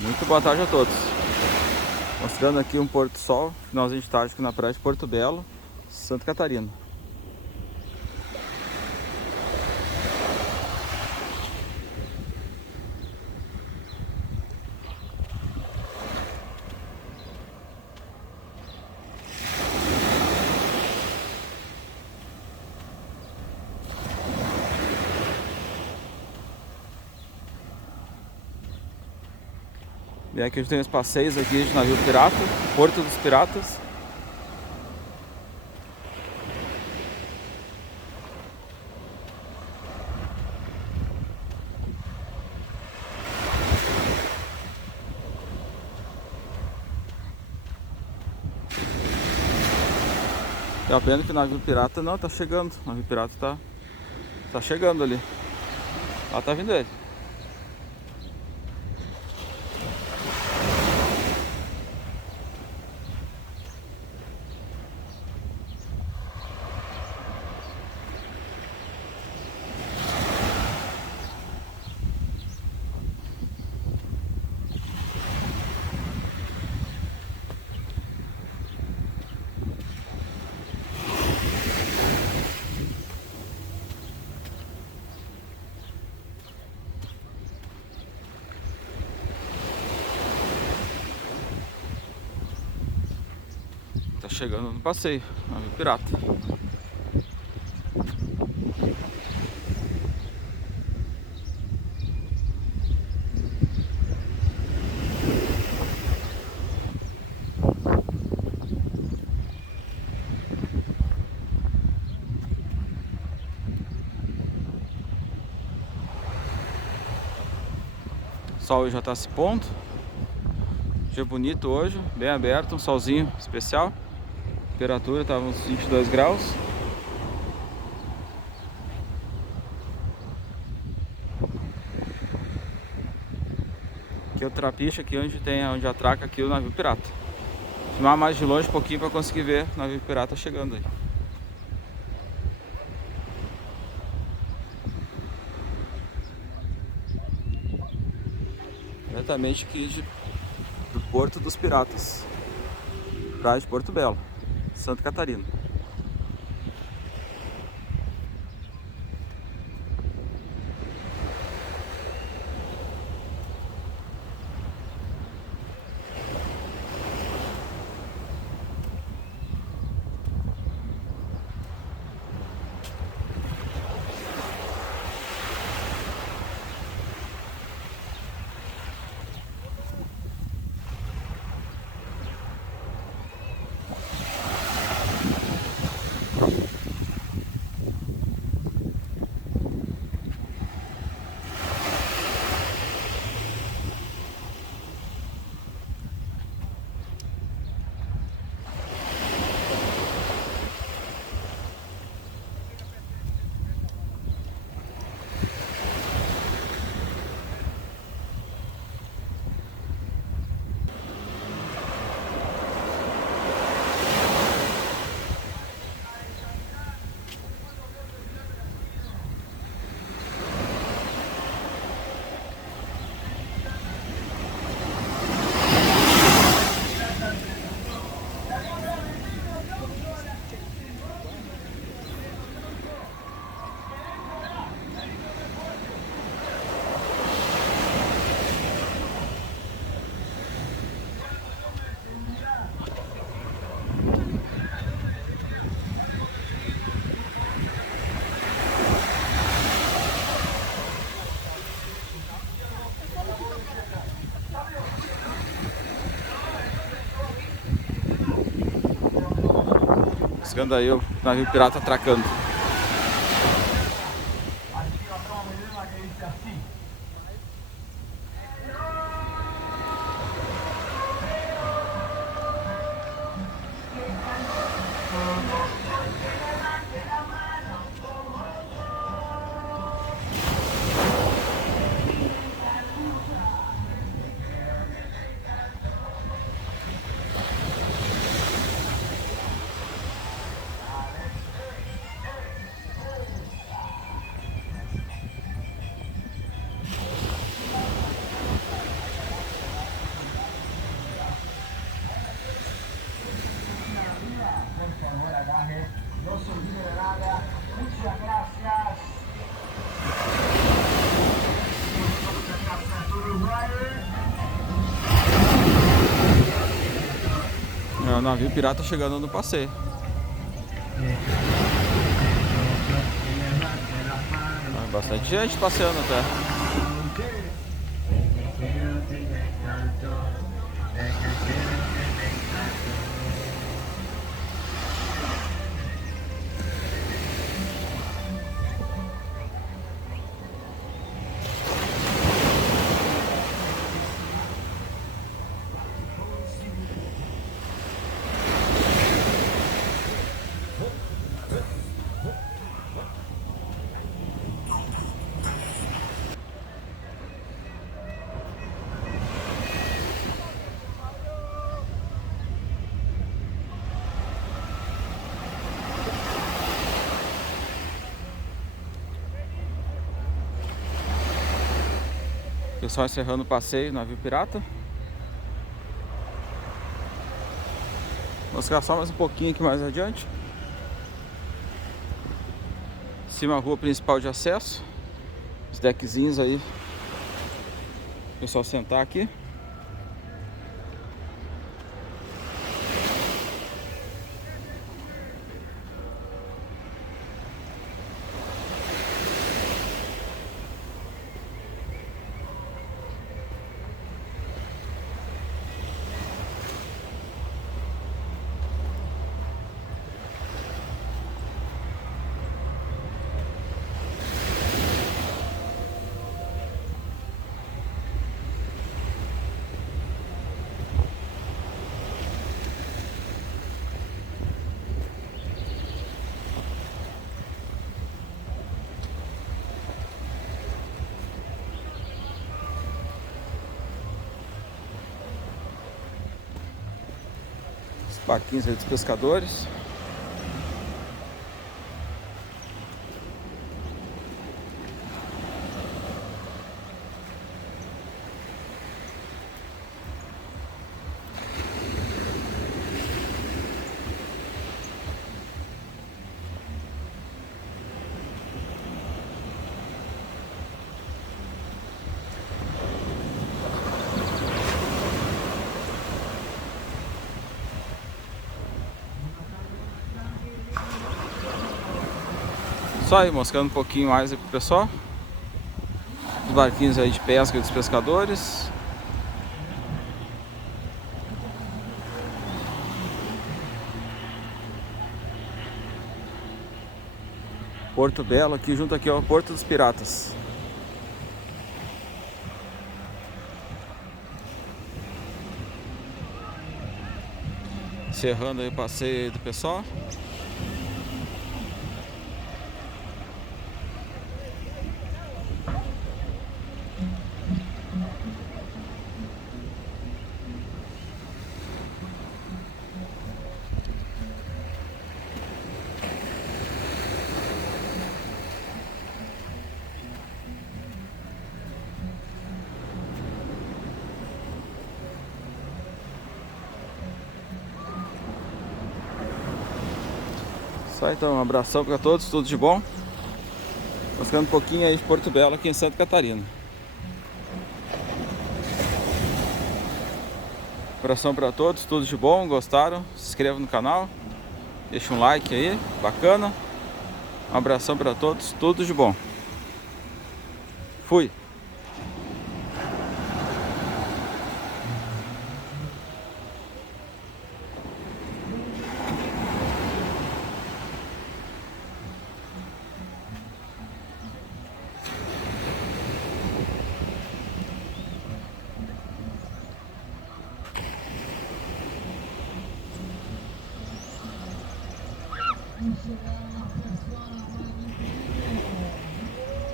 Muito boa tarde a todos. Mostrando aqui um pôr do sol, finalzinho de tarde aqui na praia de Porto Belo, Santa Catarina. E aqui a gente tem os passeios aqui de navio pirata, Porto dos Piratas. E a pena que o navio pirata não, tá chegando. O navio pirata tá chegando ali. Lá tá vindo ele. Tá chegando no passeio, navio pirata. O sol já tá se pondo. Dia bonito hoje, bem aberto, um solzinho especial. A temperatura estava uns 22 graus. Aqui é o trapiche, aqui onde atraca aqui o navio pirata. Vou filmar mais de longe um pouquinho para conseguir ver o navio pirata chegando aí. Diretamente aqui do Porto dos Piratas, praia de Porto Belo, Santa Catarina. Chegando aí o navio pirata atracando. Navio pirata chegando no passeio. Bastante gente passeando até. Pessoal encerrando o passeio, navio pirata. Vamos ficar só mais um pouquinho aqui mais adiante. Em cima a rua principal de acesso. Os deckzinhos aí. O pessoal sentar aqui. Barquinhos aí dos pescadores. Só aí, moscando um pouquinho mais aí pro pessoal. Os barquinhos aí de pesca dos pescadores. Porto Belo aqui, junto aqui ao Porto dos Piratas. Encerrando aí o passeio aí do pessoal. Só então, um abração para todos, tudo de bom. Mostrando um pouquinho aí de Porto Belo aqui em Santa Catarina. Abração para todos, tudo de bom, gostaram? Se inscreva no canal, deixa um like aí, bacana. Um abração para todos, tudo de bom. Fui! Thank you.